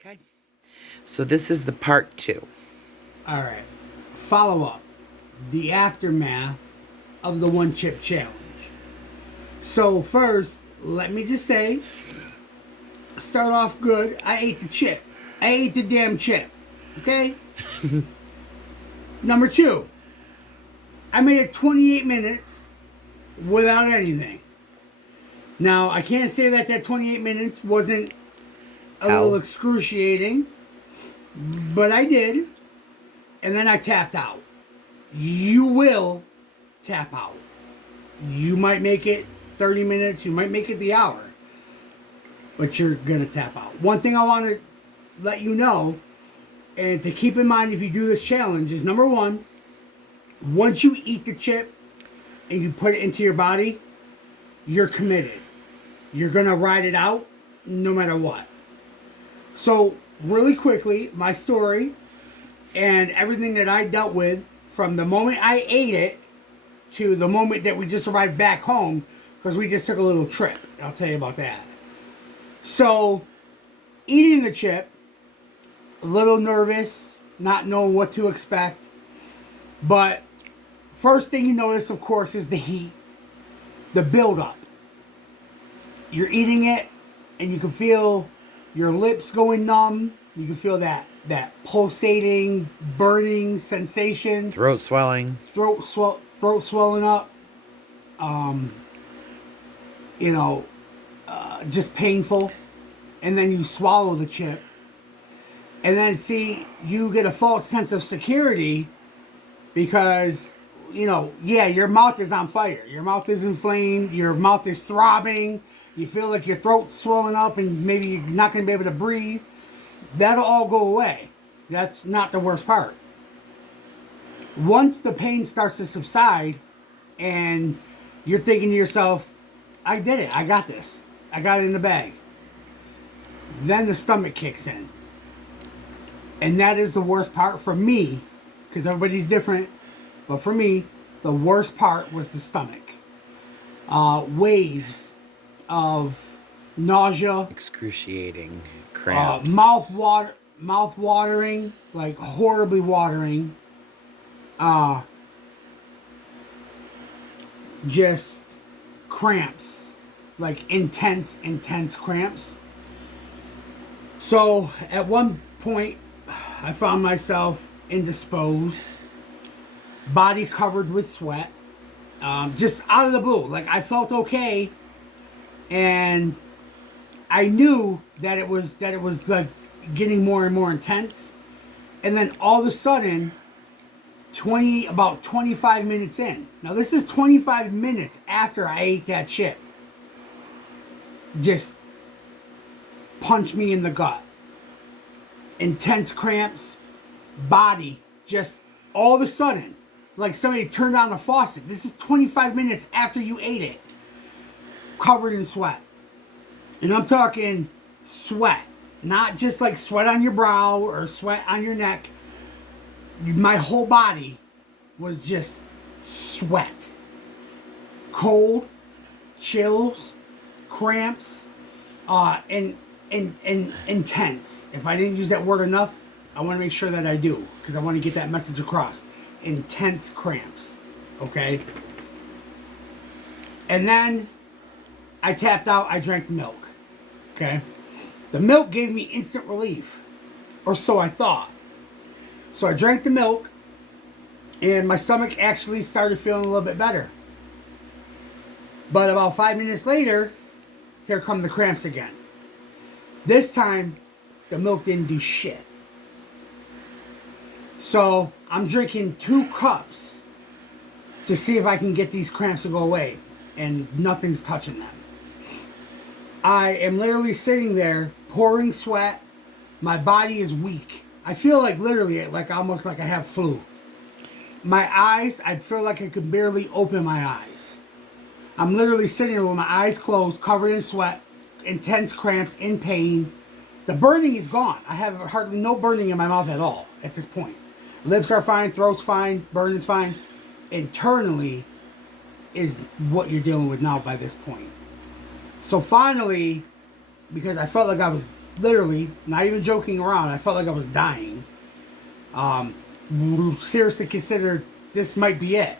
Okay. So this is the part 2. All right. Follow up. The aftermath of the one chip challenge. So first, let me just say, start off good. I ate the chip. I ate the damn chip. Okay? Number 2, I made it 28 minutes without anything. Now, I can't say that 28 minutes wasn't a little excruciating, but I did. And then I tapped out. You will tap out. You might make it 30 minutes, you might make it the hour, but you're going to tap out. One thing I want to let you know, and to keep in mind if you do this challenge, is number 1, once you eat the chip and you put it into your body, you're committed. You're going to ride it out no matter what. So, really quickly, my story and everything that I dealt with from the moment I ate it to the moment that we just arrived back home, because we just took a little trip. I'll tell you about that. So, eating the chip, a little nervous, not knowing what to expect. But first thing you notice, of course, is the heat, the buildup. You're eating it, and you can feel your lips going numb. You can feel that pulsating, burning sensation. Throat swelling. Throat swelling up. Just painful. And then you swallow the chip. And then, see, you get a false sense of security because, your mouth is on fire. Your mouth is inflamed. Your mouth is throbbing. You feel like your throat's swelling up and maybe you're not going to be able to breathe. That'll all go away. That's not the worst part. Once the pain starts to subside and you're thinking to yourself, I did it. I got this. I got it in the bag. Then the stomach kicks in. And that is the worst part for me, because everybody's different. But for me, the worst part was the stomach. Waves of nausea. Excruciating cramps. Mouth watering, like horribly watering. Just cramps. Like intense cramps. So at one point, I found myself indisposed, body covered with sweat, just out of the blue. Like, I felt okay, and I knew that it was like getting more and more intense. And then all of a sudden, about 25 minutes in. Now this is 25 minutes after I ate that chip. Just punched me in the gut. Intense cramps, body, just all of a sudden, like somebody turned on the faucet. This is 25 minutes after you ate it. Covered in sweat. And I'm talking sweat. Not just like sweat on your brow or sweat on your neck. My whole body was just sweat. Cold, chills, cramps, and intense. If I didn't use that word enough, I want to make sure that I do, because I want to get that message across. Intense cramps. Okay? And then I tapped out. I drank milk. Okay? The milk gave me instant relief. Or so I thought. So I drank the milk, and my stomach actually started feeling a little bit better. But about 5 minutes later, here come the cramps again. This time, the milk didn't do shit. So I'm drinking 2 cups to see if I can get these cramps to go away. And nothing's touching them. I am literally sitting there, pouring sweat. My body is weak. I feel like literally, like almost like I have flu. My eyes, I feel like I could barely open my eyes. I'm literally sitting there with my eyes closed, covered in sweat, intense cramps, in pain. The burning is gone. I have hardly no burning in my mouth at all at this point. Lips are fine, throat's fine, burning's fine. Internally is what you're dealing with now by this point. So finally, because I felt like I was literally, not even joking around, I felt like I was dying. Seriously considered this might be it.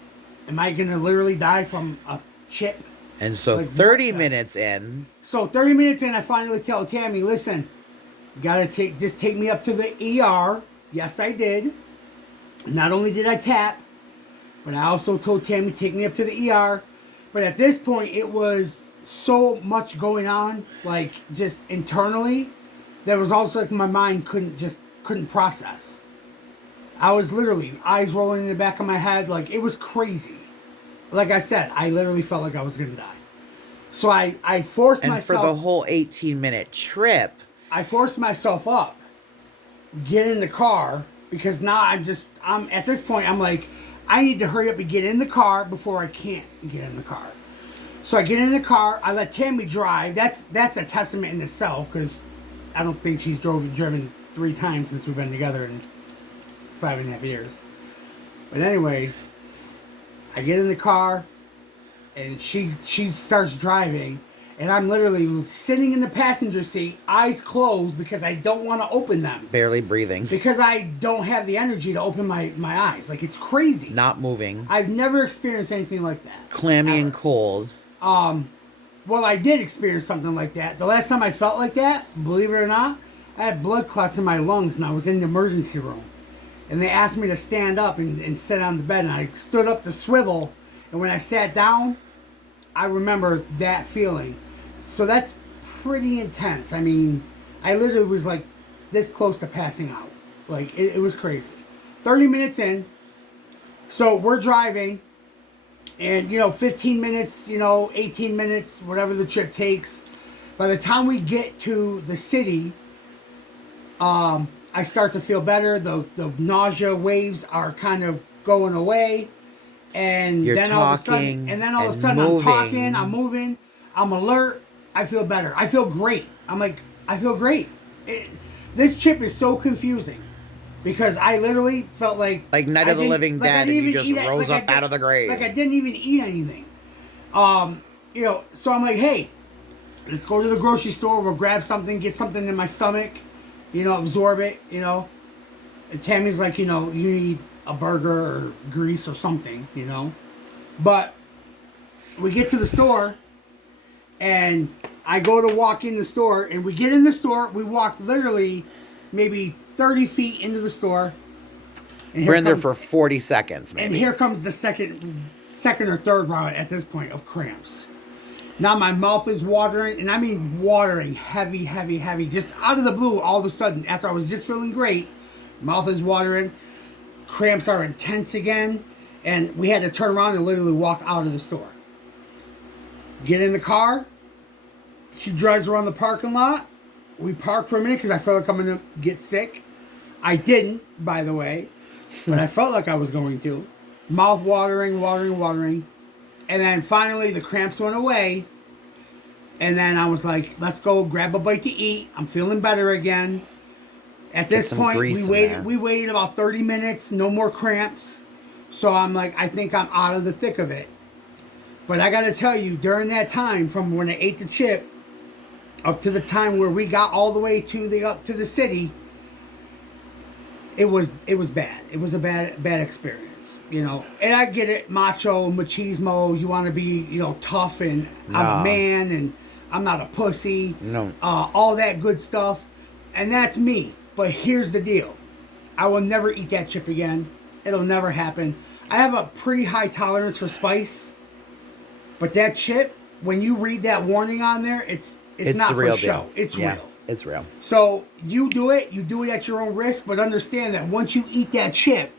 Am I gonna literally die from a chip? And so Like, 30 what the- minutes in, So 30 minutes in, I finally tell Tammy, listen, you gotta take me up to the ER. Yes, I did. Not only did I tap, but I also told Tammy, take me up to the ER. But at this point, it was so much going on, like just internally, that was also like my mind couldn't process. I was literally eyes rolling in the back of my head, like it was crazy. Like I said, I literally felt like I was gonna die. So I forced and myself. for the whole 18-minute trip, I forced myself up, get in the car, because now I'm at this point, I'm like, I need to hurry up and get in the car before I can't get in the car. So I get in the car, I let Tammy drive. That's a testament in itself, because I don't think she's driven 3 times since we've been together in 5.5 years. But anyways, I get in the car, and she starts driving, and I'm literally sitting in the passenger seat, eyes closed, because I don't want to open them. barely breathing, Because I don't have the energy to open my eyes. Like, it's crazy. not moving, I've never experienced anything like that. clammy Ever. and cold. Well, I did experience something like that. The last time I felt like that, believe it or not, I had blood clots in my lungs, and I was in the emergency room. And they asked me to stand up and sit on the bed, and I stood up to swivel, and when I sat down, I remember that feeling. So that's pretty intense. I mean, I literally was like this close to passing out. Like, it was crazy. 30 minutes in, so we're driving, and 15 minutes, 18 minutes, whatever the trip takes. By the time we get to the city, I start to feel better. The nausea waves are kind of going away. And You're then all of a sudden, moving. I'm talking, I'm moving, I'm alert. I feel better. I feel great. I'm like, I feel great. This trip is so confusing because I literally felt like Night of the Living Dead, and you just rose up out of the grave. Like I didn't even eat anything. So I'm like, hey, let's go to the grocery store. We'll grab something, get something in my stomach, absorb it, And Tammy's like, you need a burger or grease or something, But we get to the store, and I go to walk in the store, and we get in the store. We walk literally maybe 30 feet into the store. And we're in there for 40 seconds, maybe. And here comes the second or third round at this point of cramps. Now my mouth is watering, and I mean watering, heavy, heavy, heavy. Just out of the blue, all of a sudden, after I was just feeling great, mouth is watering, cramps are intense again, and we had to turn around and literally walk out of the store. Get in the car. She drives around the parking lot. We park for a minute because I felt like I'm going to get sick. I didn't, by the way, but I felt like I was going to. Mouth watering. And then finally the cramps went away. And then I was like, let's go grab a bite to eat. I'm feeling better again. At this point, we waited about 30 minutes, no more cramps. So I'm like, I think I'm out of the thick of it. But I got to tell you, during that time, from when I ate the chip up to the time where we got all the way to the city, it was bad. It was a bad experience, And I get it, macho, machismo. You want to be, tough, and I'm a man, and I'm not a pussy. No. All that good stuff, and that's me. But here's the deal: I will never eat that chip again. It'll never happen. I have a pretty high tolerance for spice, but that chip, when you read that warning on there, it's not for show. It's real. It's real. So you do it at your own risk, but understand that once you eat that chip,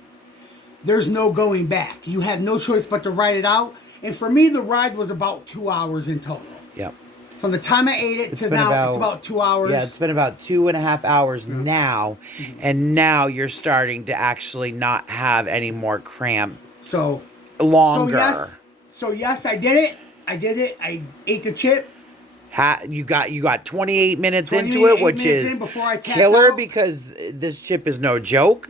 there's no going back. You have no choice but to ride it out. And for me, the ride was about 2 hours in total. Yep. From the time I ate it to now, it's about 2 hours. Yeah, it's been about 2.5 hours now, and now you're starting to actually not have any more cramps. So longer. So yes, I did it. I ate the chip. You got 28 minutes into it, which is killer because this chip is no joke.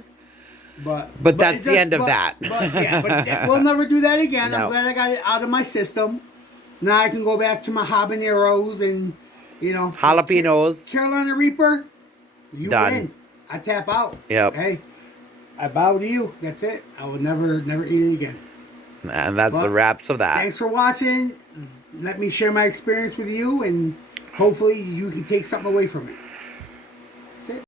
But that's the end of that. But we'll never do that again. No. I'm glad I got it out of my system. Now I can go back to my habaneros and You know, jalapenos. Carolina Reaper, you Done. win. I tap out. Yep. Hey, I bow to you. That's it. I will never eat it again. And that's the wraps of that. Thanks for watching. Let me share my experience with you, and hopefully you can take something away from it. That's it.